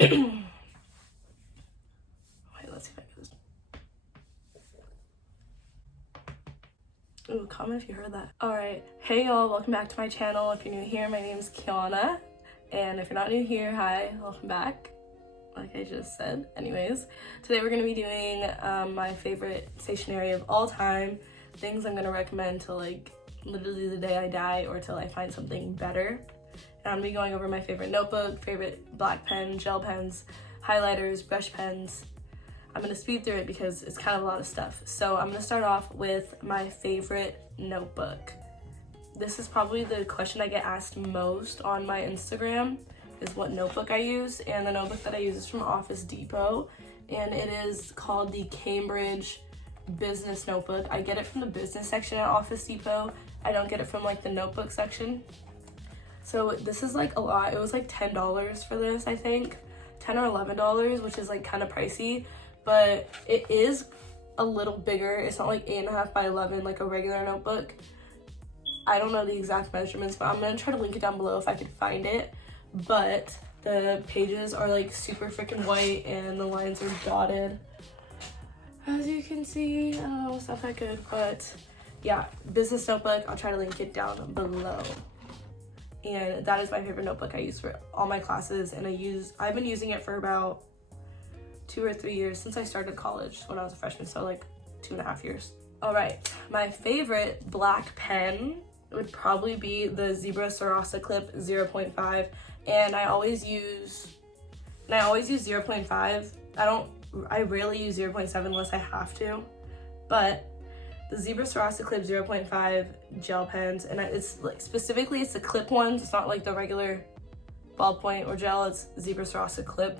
Wait, let's see if I can just... Ooh, comment if you heard that. Alright, hey y'all, welcome back to my channel. If you're new here, my name is Kiana. And if you're not new here, hi, welcome back. Like I just said. Anyways, today we're going to be doing my favorite stationery of all time. Things I'm going to recommend till like literally the day I die or till I find something better. And I'm going to be going over my favorite notebook, favorite black pen, gel pens, highlighters, brush pens. I'm going to speed through it because it's kind of a lot of stuff. So I'm going to start off with my favorite notebook. This is probably the question I get asked most on my Instagram, is what notebook I use. And the notebook that I use is from Office Depot, and it is called the Cambridge Business Notebook. I get it from the business section at Office Depot. I don't get it from like the notebook section. So this is like a lot. It was like $10 for this, I think. $10 or $11, which is like kind of pricey, but it is a little bigger. It's not like 8.5 by 11 like a regular notebook. I don't know the exact measurements, but I'm gonna try to link it down below if I can find it. But the pages are like super freaking white and the lines are dotted, as you can see. Oh, it's not that good, but yeah, business notebook. I'll try to link it down below. And that is my favorite notebook I use for all my classes, and I've been using it for about 2 or 3 years since I started college when I was a freshman, so like 2.5 years. All right, my favorite black pen would probably be the Zebra Sarasa Clip 0.5, and I always use 0.5. I rarely use 0.7 unless I have to, but the Zebra Sarasa Clip 0.5 gel pens, and it's like specifically it's the clip ones. It's not like the regular ballpoint or gel. It's Zebra Sarasa Clip.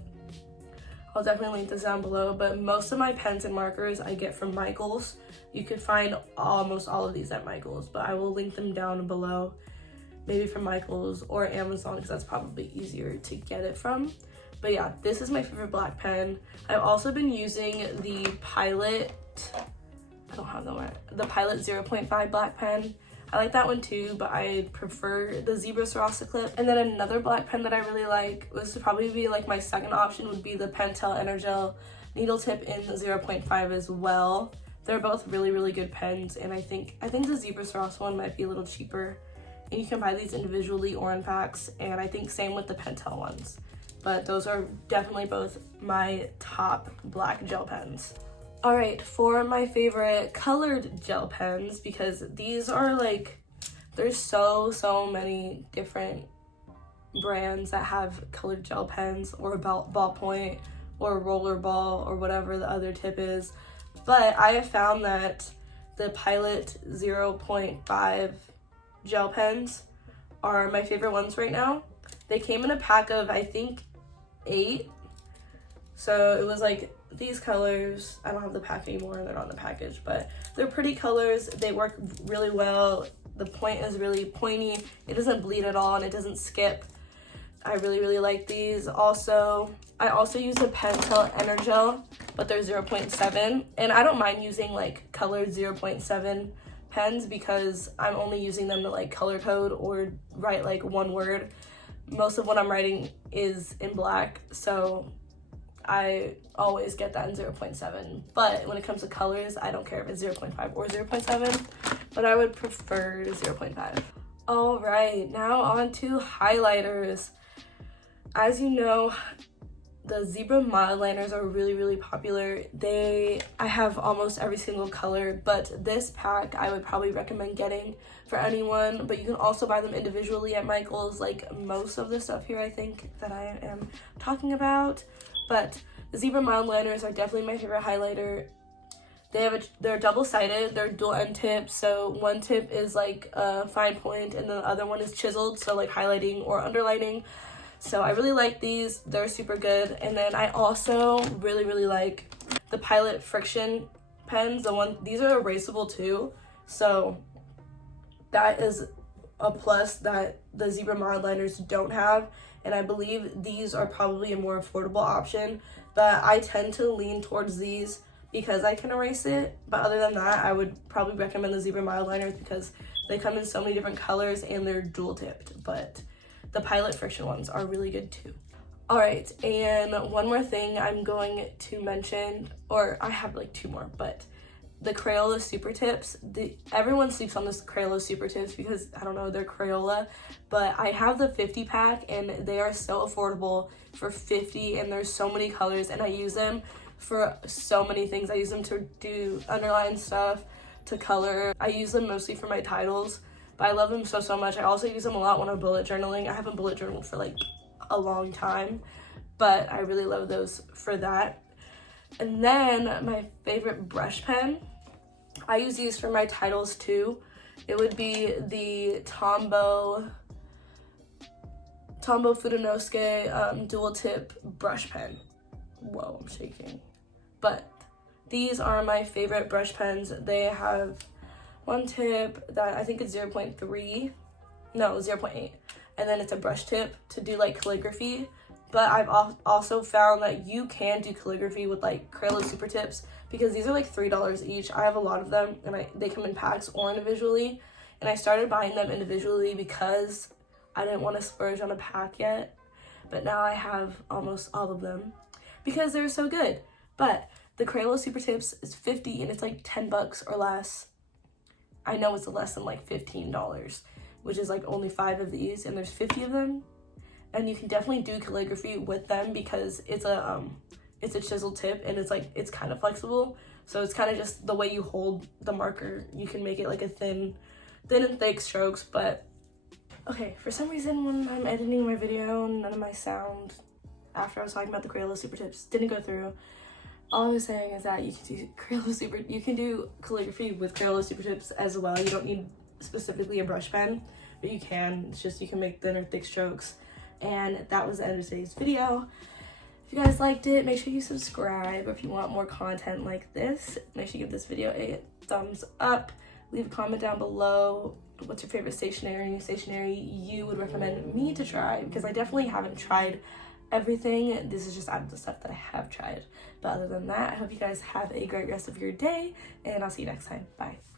I'll definitely link this down below, but most of my pens and markers I get from Michaels. You could find almost all of these at Michaels, but I will link them down below, maybe from Michaels or Amazon, because that's probably easier to get it from. But yeah, this is my favorite black pen. I've also been using the Pilot, I don't have the Pilot 0.5 black pen. I like that one too, but I prefer the Zebra Sarasa Clip. And then another black pen that I really like was to probably be like my second option would be the Pentel Energel needle tip in the 0.5 as well. They're both really, really good pens, and I think the Zebra Sarasa one might be a little cheaper. And you can buy these individually or in packs, and I think same with the Pentel ones. But those are definitely both my top black gel pens. All right, for my favorite colored gel pens, because these are like, there's so many different brands that have colored gel pens or ballpoint or rollerball or whatever the other tip is. But I have found that the Pilot 0.5 gel pens are my favorite ones right now. They came in a pack of, I think, 8. So it was like these colors. I don't have the pack anymore, they're not in the package, but they're pretty colors. They work really well. The point is really pointy. It doesn't bleed at all and it doesn't skip. I really like these. I also use the Pentel Energel, but they're 0.7, and I don't mind using like colored 0.7 pens because I'm only using them to like color code or write like one word. Most of what I'm writing is in black, so I always get that in 0.7. But when it comes to colors, I don't care if it's 0.5 or 0.7, but I would prefer 0.5. All right, now on to highlighters. As you know, the Zebra mild liners are really popular. I have almost every single color, but this pack I would probably recommend getting for anyone, but you can also buy them individually at Michaels, like most of the stuff here I think that I am talking about. But the Zebra mild liners are definitely my favorite highlighter. They're double-sided, they're dual end tips, so one tip is like a fine point and the other one is chiseled, so like highlighting or underlining. So I really like these, they're super good. And then I also really like the Pilot friction pens. These are erasable too, so that is a plus that the Zebra mild liners don't have, and I believe these are probably a more affordable option, but I tend to lean towards these because I can erase it. But other than that, I would probably recommend the Zebra mild liners because they come in so many different colors and they're dual tipped, but the Pilot friction ones are really good too. All right, and one more thing I'm going to mention, or I have like two more, but the Crayola Super Tips. Everyone sleeps on this Crayola Super Tips because, I don't know, they're Crayola, but I have the 50 pack and they are so affordable for 50, and there's so many colors, and I use them for so many things. I use them to do underline stuff, to color. I use them mostly for my titles, but I love them so much. I also use them a lot when I'm bullet journaling. I haven't bullet journaled for like a long time, but I really love those for that. And then my favorite brush pen, I use these for my titles too. It would be the Tombow Fudenosuke dual tip brush pen. Whoa, I'm shaking. But these are my favorite brush pens. They have one tip that I think is 0.3, no, 0.8. And then it's a brush tip to do like calligraphy. But I've also found that you can do calligraphy with like Crayola Super Tips, because these are like $3 each. I have a lot of them, and they come in packs or individually. And I started buying them individually because I didn't want to splurge on a pack yet. But now I have almost all of them because they're so good. But the Crayola Super Tips is 50, and it's like $10 or less. I know it's less than like $15, which is like only 5 of these, and there's 50 of them. And you can definitely do calligraphy with them because it's a chisel tip, and it's kind of flexible. So it's kind of just the way you hold the marker. You can make it like a thin and thick strokes. But okay, for some reason when I'm editing my video, none of my sound after I was talking about the Crayola Super Tips didn't go through. All I was saying is that you can do calligraphy with Crayola Super Tips as well. You don't need specifically a brush pen, but you can. It's just you can make thin or thick strokes. And that was the end of today's video. If you guys liked it, make sure you subscribe. If you want more content like this, make sure you give this video a thumbs up. Leave a comment down below. What's your favorite stationery you would recommend me to try? Because I definitely haven't tried everything. This is just out of the stuff that I have tried. But other than that, I hope you guys have a great rest of your day, and I'll see you next time. Bye.